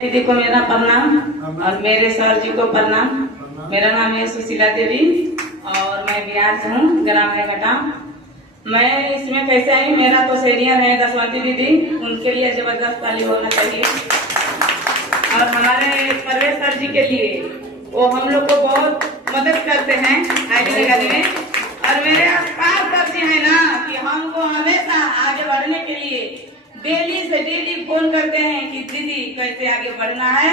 दीदी को मेरा प्रणाम और मेरे सर जी को प्रणाम। मेरा नाम है सुशीला देवी और मैं बिहार से हूँ, ग्राम घटा। मैं इसमें कैसे आई, मेरा तो सीनियर है दशवंती दीदी, उनके लिए जबरदस्त ताली होना चाहिए। और हमारे परवेश सर जी के लिए वो हम लोग को बहुत मदद करते हैं आईडी लगाने में। और मेरे पास सर जी है ना कि हमको हमेशा आगे बढ़ने के लिए डेली से डेली फोन करते हैं कि दीदी कैसे आगे बढ़ना है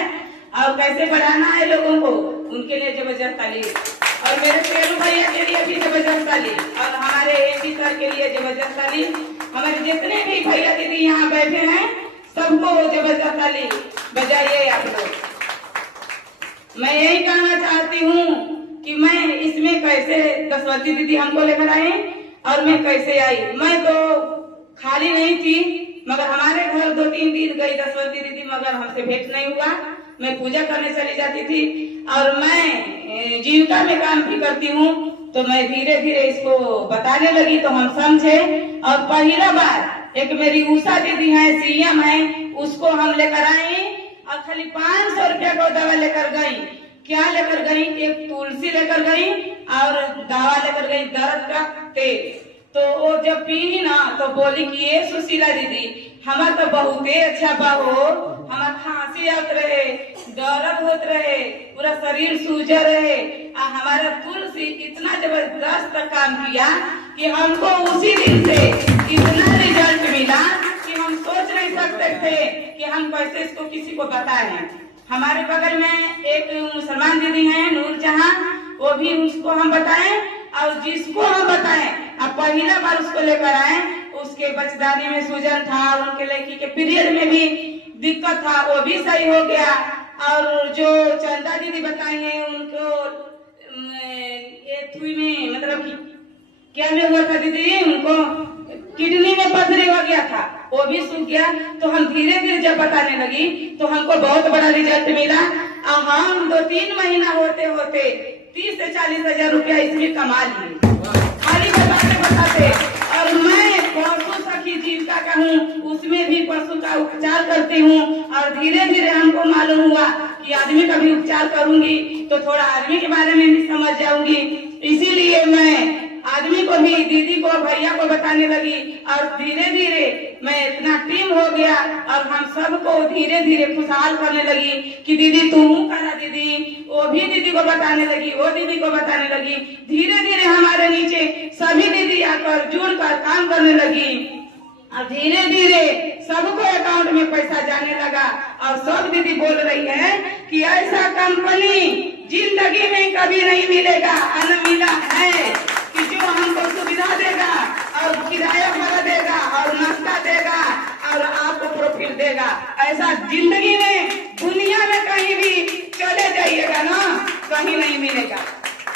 और कैसे बढ़ाना है लोगों को, उनके लिए जबरदस्त ताली। और मेरे पेरू भैया के लिए भी जबरदस्त ताली और हमारे एपी सर के लिए जबरदस्त ताली। हमारे जितने भी भैया दीदी यहाँ बैठे हैं सबको जबरदस्त ताली बजाइए आप लोग। मैं यही कहना चाहती हूँ कि मैं इसमें कैसे दशवंती दीदी हमको लेकर आए और मैं कैसे आई। मैं तो खाली नहीं थी, मगर हमारे घर 2-3 दिन गई दशवंती दीदी, मगर हमसे भेंट नहीं हुआ। मैं पूजा करने चली जाती थी और मैं जीविका में काम भी करती हूँ, तो मैं धीरे धीरे इसको बताने लगी तो हम समझे। और पहला बार एक मेरी उषा दीदी है, सीएम है, उसको हम लेकर आए और खाली 500 रुपया को दवा लेकर गई। क्या लेकर गई? एक तुलसी लेकर गई और दवा लेकर गई दर्द का तेल। तो वो जब पी ना तो बोली कि ये सुशीला दीदी हमारा तो बहुत अच्छा बहो, हमारा खांसी आत रहे, दर्द होत रहे, पूरा शरीर सूजा रहे। हमारा तुलसी इतना जबरदस्त काम किया कि हमको उसी दिन से इतना रिजल्ट मिला कि हम सोच नहीं सकते थे कि हम कैसे इसको किसी को बताएं। हमारे बगल में एक मुसलमान दीदी है नूर जहां, वो भी उसको हम बताएं और जिसको हम बताएं अब पहला बार उसको लेकर आए, उसके बचदानी में सूजन था, उनके लड़की के पीरियड में भी दिक्कत था, वो भी सही हो गया। और जो चंदा दीदी बताई है उनको में मतलब कि क्या में हुआ था दीदी, उनको किडनी में पथरी हो गया था, वो भी सूख गया। तो हम धीरे धीरे जब बताने लगी तो हमको बहुत बड़ा रिजल्ट मिला और हम 2-3 महीना होते होते 30 से 40 हजार रुपया इसमें कमा लिए खाली बताते। और मैं पशु सखी जीविका का हूँ, उसमें भी पशु का उपचार करती हूँ। और धीरे धीरे हमको मालूम हुआ कि आदमी का भी उपचार करूंगी तो थोड़ा आदमी के बारे में भी समझ जाऊंगी। इसीलिए मैं आदमी को भी, दीदी को, भैया को बताने लगी और धीरे धीरे मैं इतना टीम हो गया और हम सबको धीरे धीरे खुशहाल करने लगी कि दीदी तुम करा, दीदी वो भी दीदी को बताने लगी, वो दीदी को बताने लगी। धीरे धीरे हमारे नीचे सभी दीदी आकर जुड़कर काम करने लगी और धीरे धीरे सबको अकाउंट में पैसा जाने लगा। और सब दीदी बोल रही है कि ऐसा कंपनी जिंदगी में कभी नहीं मिलेगा, अनमिला है कि जो हमको सुविधा देगा और किराया भाड़ा देगा और नाश्ता देगा और आपको प्रॉफिट देगा। ऐसा जिंदगी में दुनिया में कहीं भी चले जाइएगा ना, कहीं नहीं मिलेगा,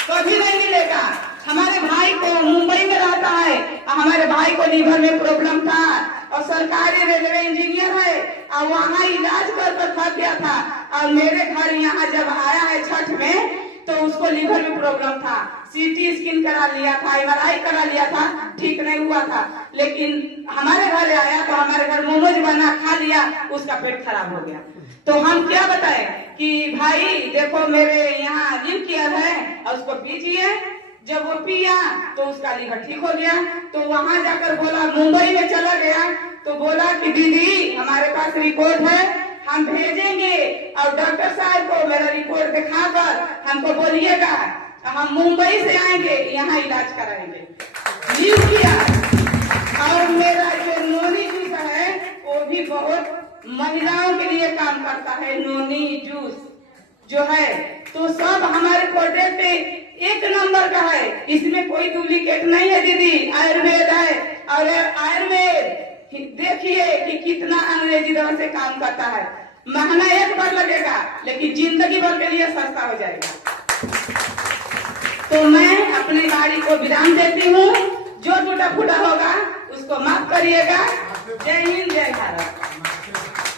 कभी नहीं मिलेगा। हमारे भाई को मुंबई में रहता है, हमारे भाई को लीवर में प्रॉब्लम था और सरकारी रेलवे इंजीनियर है और वहाँ इलाज कर थक गया था। और मेरे घर यहाँ जब आया है छठ में तो उसको लीवर में प्रॉब्लम था, सीटी स्कैन करा लिया था, MRI करा लिया था, ठीक नहीं हुआ था। लेकिन हमारे घर आया तो हमारे घर मोमोज बना, खा लिया, उसका पेट खराब हो गया। तो हम क्या बताएं कि भाई देखो मेरे यहाँ लिव केयर है और उसको पीजिए। जब वो पिया तो उसका लीवर ठीक हो गया। तो वहाँ जाकर बोला, मुंबई में चला गया तो बोला कि दीदी हमारे पास रिपोर्ट है, हम भेजेंगे और डॉक्टर साहब को मेरा रिपोर्ट दिखाकर हमको बोलिएगा, हम मुंबई से आएंगे, यहाँ इलाज कराएंगे। लीव किया। और मेरा जो नोनी जूस है वो भी बहुत महिलाओं के लिए काम करता है, नोनी जूस जो है। तो सब हमारे प्रोडक्ट पे 1 नंबर का है, इसमें कोई डुप्लीकेट नहीं है दीदी, आयुर्वेद है। और आयुर्वेद देखिए कि कितना अंग्रेजी दवा से काम करता है। महंगा एक बार लगेगा लेकिन जिंदगी भर के लिए सस्ता हो जाएगा। तो मैं अपनी गाड़ी को विराम देती हूँ, जो टूटा फूटा होगा उसको माफ करिएगा। जय हिंद, जय भारत।